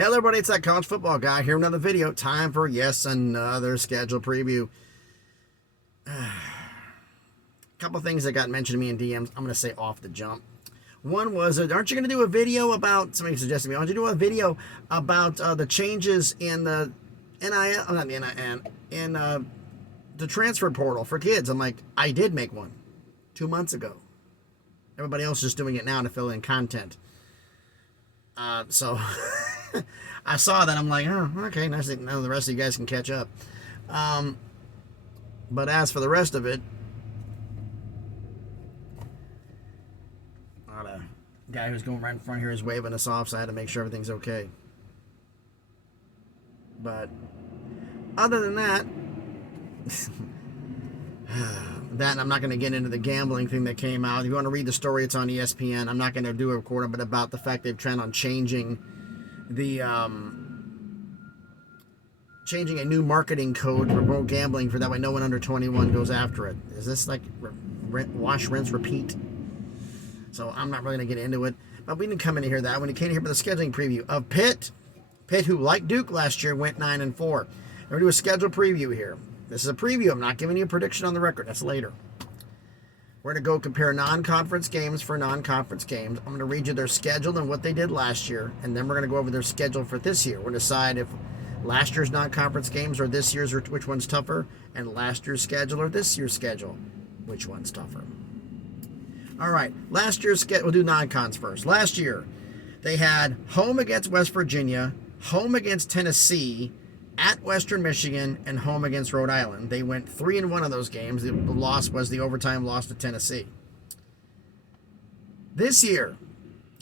Hello everybody, it's that college football guy here with another video. Time for, yes, another schedule preview. A couple things that got mentioned to me in DMs, I'm going to say off the jump. One was, aren't you going to do a video about, somebody suggested me, why don't you do a video about the changes in the NIL, not the NIL, in the transfer portal for kids? I'm like, I did make one 2 months ago. Everybody else is doing it now to fill in content. So I saw that. I'm like, oh, okay. Nice. Now the rest of you guys can catch up. But as for the rest of it, a guy who's going right in front here is waving us off, so I had to make sure everything's okay. But other than that, I'm not going to get into the gambling thing that came out. If you want to read the story, it's on ESPN. I'm not going to do a report but about the fact they've trend on changing the changing a new marketing code for remote gambling, for that way no one under 21 goes after it. Is this like wash, rinse, repeat? So I'm not really going to get into it. But we didn't come in to hear that. When you came here for the scheduling preview of Pitt, who like Duke last year went 9-4. We're going to do a schedule preview here. This is a preview. I'm not giving you a prediction on the record. That's later. We're going to go compare non-conference games for non-conference games. I'm going to read you their schedule and what they did last year, and then we're going to go over their schedule for this year. We're going to decide if last year's non-conference games or this year's, or which one's tougher, and last year's schedule or this year's schedule, which one's tougher. All right, last year's schedule, we'll do non-cons first. Last year, they had home against West Virginia, home against Tennessee, at Western Michigan, and home against Rhode Island. They went 3-1 of those games. The loss was the overtime loss to Tennessee. This year,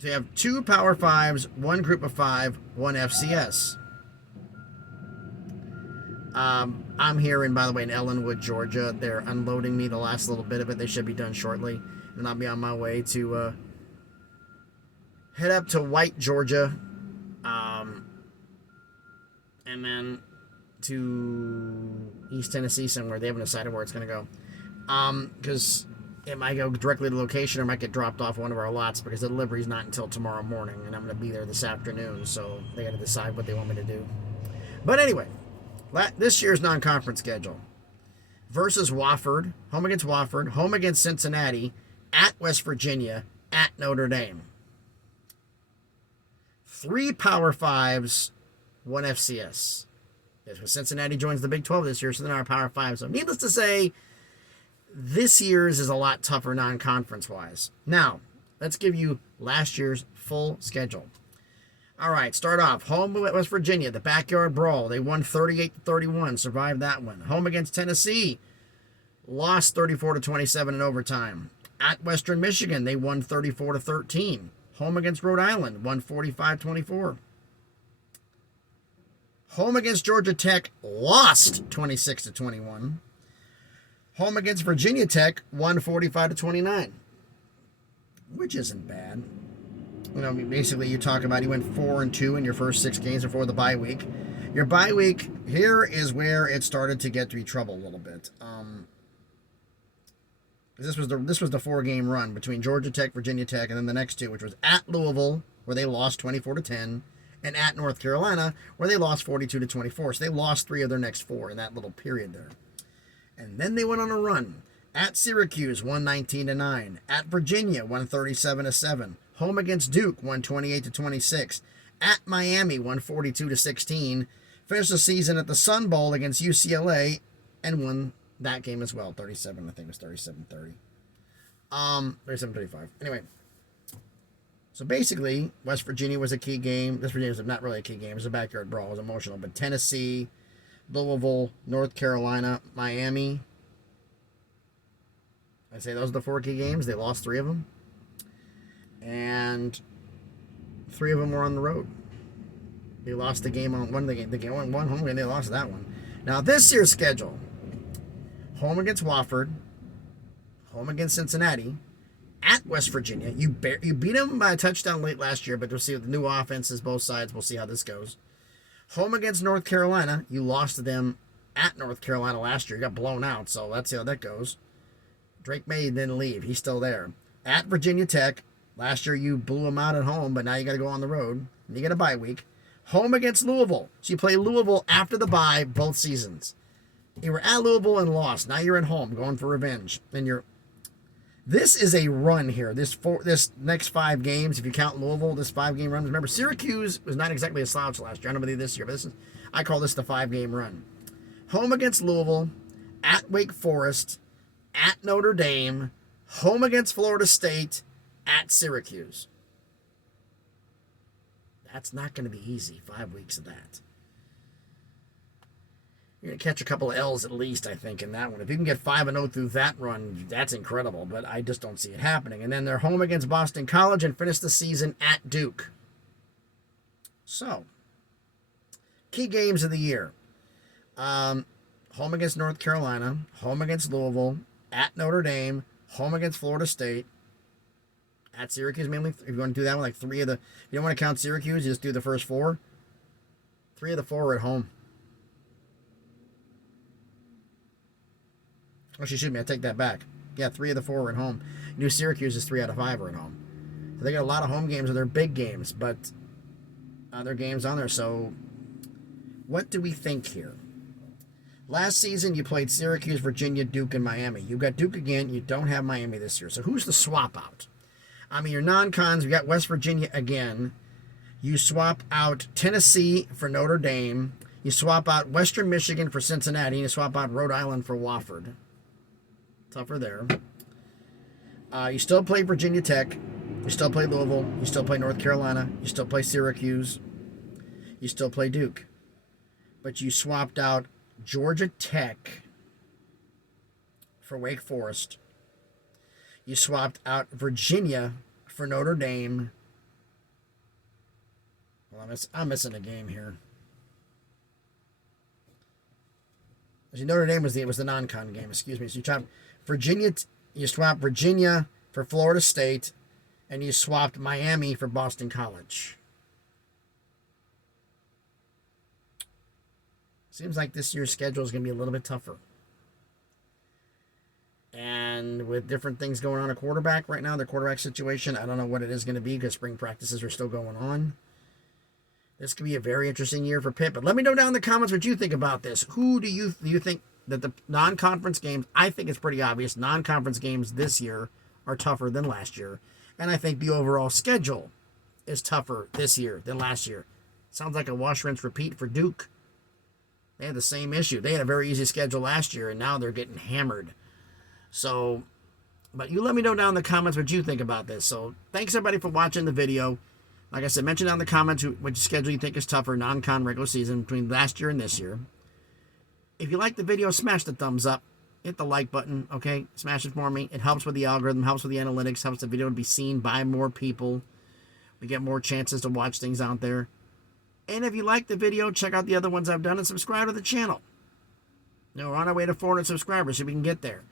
they have 2 Power Fives, 1 Group of 5, 1 FCS. I'm here, and by the way, in Ellenwood, Georgia. They're unloading me the last little bit of it. They should be done shortly. And I'll be on my way to head up to White, Georgia. And then to East Tennessee somewhere. They haven't decided where it's going to go. Because it might go directly to the location or might get dropped off one of our lots, because the delivery's not until tomorrow morning, and I'm going to be there this afternoon, so they got to decide what they want me to do. But anyway, this year's non-conference schedule. Versus Wofford, home against Cincinnati, at West Virginia, at Notre Dame. 3 Power Fives, 1 FCS. Yes, Cincinnati joins the Big 12 this year, so they're our Power 5. So needless to say, this year's is a lot tougher non-conference-wise. Now, let's give you last year's full schedule. All right, start off. Home at West Virginia, the backyard brawl. They won 38-31, survived that one. Home against Tennessee, lost 34-27 in overtime. At Western Michigan, they won 34-13. Home against Rhode Island, won 45-24. Home against Georgia Tech, lost 26-21. Home against Virginia Tech, won 45-29, which isn't bad. You know, basically you talk about you went 4-2 in your first 6 games before the bye week. Your bye week, here is where it started to get to be trouble a little bit. This was the 4-game run between Georgia Tech, Virginia Tech, and then the next 2, which was at Louisville, where they lost 24-10, and at North Carolina, where they lost 42-24. So they lost 3 of their next 4 in that little period there. And then they went on a run. At Syracuse, won 19-9. At Virginia, won 37-7. Home against Duke, won 28-26. At Miami, won 42-16. Finished the season at the Sun Bowl against UCLA and won that game as well. 37, I think it was 37-30. 37-35. Anyway. So basically, West Virginia was a key game. West Virginia was not really a key game. It was a backyard brawl. It was emotional. But Tennessee, Louisville, North Carolina, Miami. I'd say those are the 4 key games. They lost 3 of them. And 3 of them were on the road. They lost the game on one of the game. The game won one home game. They lost that one. Now, this year's schedule. Home against Wofford. Home against Cincinnati. At West Virginia. You beat them by a touchdown late last year, but we'll see with the new offenses, both sides. We'll see how this goes. Home against North Carolina. You lost to them at North Carolina last year. You got blown out, so let's see how that goes. Drake May didn't leave. He's still there. At Virginia Tech. Last year you blew them out at home, but now you got to go on the road. And you get a bye week. home against Louisville. So you play Louisville after the bye both seasons. You were at Louisville and lost. Now you're at home going for revenge. And this is a run here. This next 5 games, if you count Louisville, this 5-game run. Remember, Syracuse was not exactly a slouch last year. I don't know about this year, but I call this the 5-game run. Home against Louisville, at Wake Forest, at Notre Dame, home against Florida State, at Syracuse. That's not going to be easy, 5 weeks of that. You're going to catch a couple of L's at least, I think, in that one. If you can get 5-0 through that run, that's incredible, but I just don't see it happening. And then they're home against Boston College and finish the season at Duke. So, key games of the year. Home against North Carolina, home against Louisville, at Notre Dame, home against Florida State, at Syracuse mainly. If you want to do that one, like 3 of the... If you don't want to count Syracuse, you just do the first 4. 3 of the 4 are at home. Actually, excuse me, I take that back. Yeah, 3 of the 4 are at home. New Syracuse is 3 out of 5 are at home. So they got a lot of home games, and they're big games, but other games on there. So what do we think here? Last season, you played Syracuse, Virginia, Duke, and Miami. You got Duke again. You don't have Miami this year. So who's the swap out? I mean, your non-cons, you got West Virginia again. You swap out Tennessee for Notre Dame. You swap out Western Michigan for Cincinnati. And you swap out Rhode Island for Wofford. Tougher there. You still play Virginia Tech. You still play Louisville. You still play North Carolina. You still play Syracuse. You still play Duke. But you swapped out Georgia Tech for Wake Forest. You swapped out Virginia for Notre Dame. Well, I'm missing a game here. Notre Dame was the non-con game. Excuse me. So you swapped Virginia for Florida State, and you swapped Miami for Boston College. Seems like this year's schedule is going to be a little bit tougher. And with different things going on at quarterback right now, the quarterback situation, I don't know what it is going to be because spring practices are still going on. This could be a very interesting year for Pitt. But let me know down in the comments what you think about this. Who do you think that the non-conference games, I think it's pretty obvious, non-conference games this year are tougher than last year. And I think the overall schedule is tougher this year than last year. Sounds like a wash, rinse, repeat for Duke. They had the same issue. They had a very easy schedule last year, and now they're getting hammered. So, but you let me know down in the comments what you think about this. So, thanks everybody for watching the video. Like I said, mention down in the comments which schedule you think is tougher, non-con regular season, between last year and this year. If you like the video, smash the thumbs up. Hit the like button, okay? Smash it for me. It helps with the algorithm, helps with the analytics, helps the video to be seen by more people. We get more chances to watch things out there. And if you like the video, check out the other ones I've done and subscribe to the channel. Now, we're on our way to 400 subscribers, so we can get there.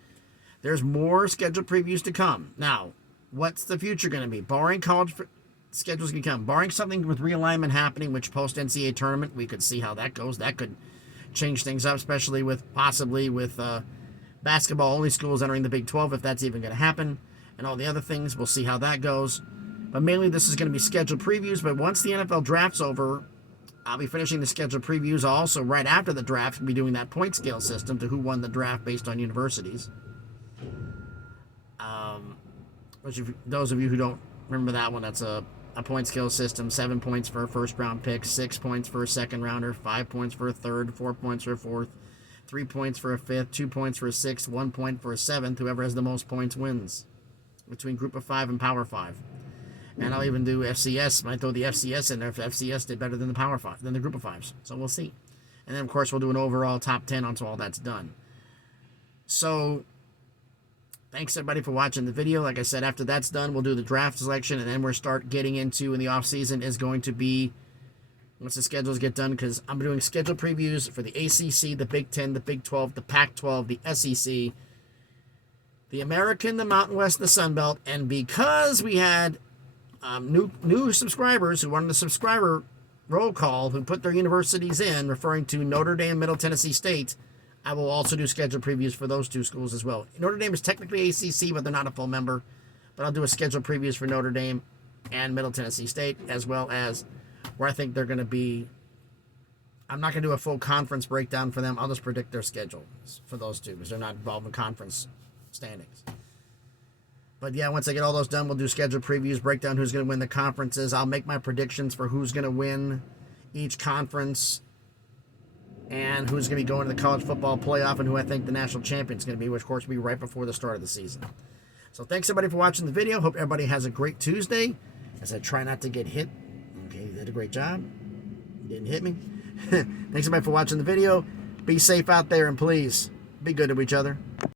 There's more scheduled previews to come. Now, what's the future going to be? Barring college schedules can come. Barring something with realignment happening, which post-NCAA tournament, we could see how that goes. That could change things up, especially possibly with basketball-only schools entering the Big 12, if that's even going to happen, and all the other things. We'll see how that goes. But mainly this is going to be scheduled previews. But once the NFL draft's over, I'll be finishing the scheduled previews. Also, right after the draft, we'll be doing that point scale system to who won the draft based on universities. Which, those of you who don't remember that one, that's a point scale system. 7 points for a first-round pick, 6 points for a second-rounder, 5 points for a third, 4 points for a fourth, 3 points for a fifth, 2 points for a sixth, 1 point for a seventh. Whoever has the most points wins between Group of 5 and Power 5. And I'll even do FCS. Might throw the FCS in there if FCS did better than the Power 5, than the Group of 5s. So we'll see. And then, of course, we'll do an overall top 10 onto all that's done. So, thanks, everybody, for watching the video. Like I said, after that's done, we'll do the draft selection, and then we'll start getting into, in the off-season, is going to be, once the schedules get done, because I'm doing schedule previews for the ACC, the Big 10, the Big 12, the Pac-12, the SEC, the American, the Mountain West, the Sun Belt, and because we had new subscribers who wanted the subscriber roll call, who put their universities in, referring to Notre Dame, Middle Tennessee State, I will also do scheduled previews for those two schools as well. Notre Dame is technically ACC, but they're not a full member. But I'll do a scheduled previews for Notre Dame and Middle Tennessee State, as well as where I think they're going to be. I'm not going to do a full conference breakdown for them. I'll just predict their schedule for those two because they're not involved in conference standings. But yeah, once I get all those done, we'll do schedule previews, break down who's going to win the conferences. I'll make my predictions for who's going to win each conference and who's going to be going to the college football playoff and who I think the national champion is going to be, which of course will be right before the start of the season. So thanks everybody for watching the video. Hope everybody has a great Tuesday. As I try not to get hit. Okay, you did a great job. You didn't hit me. Thanks everybody for watching the video. Be safe out there and please be good to each other.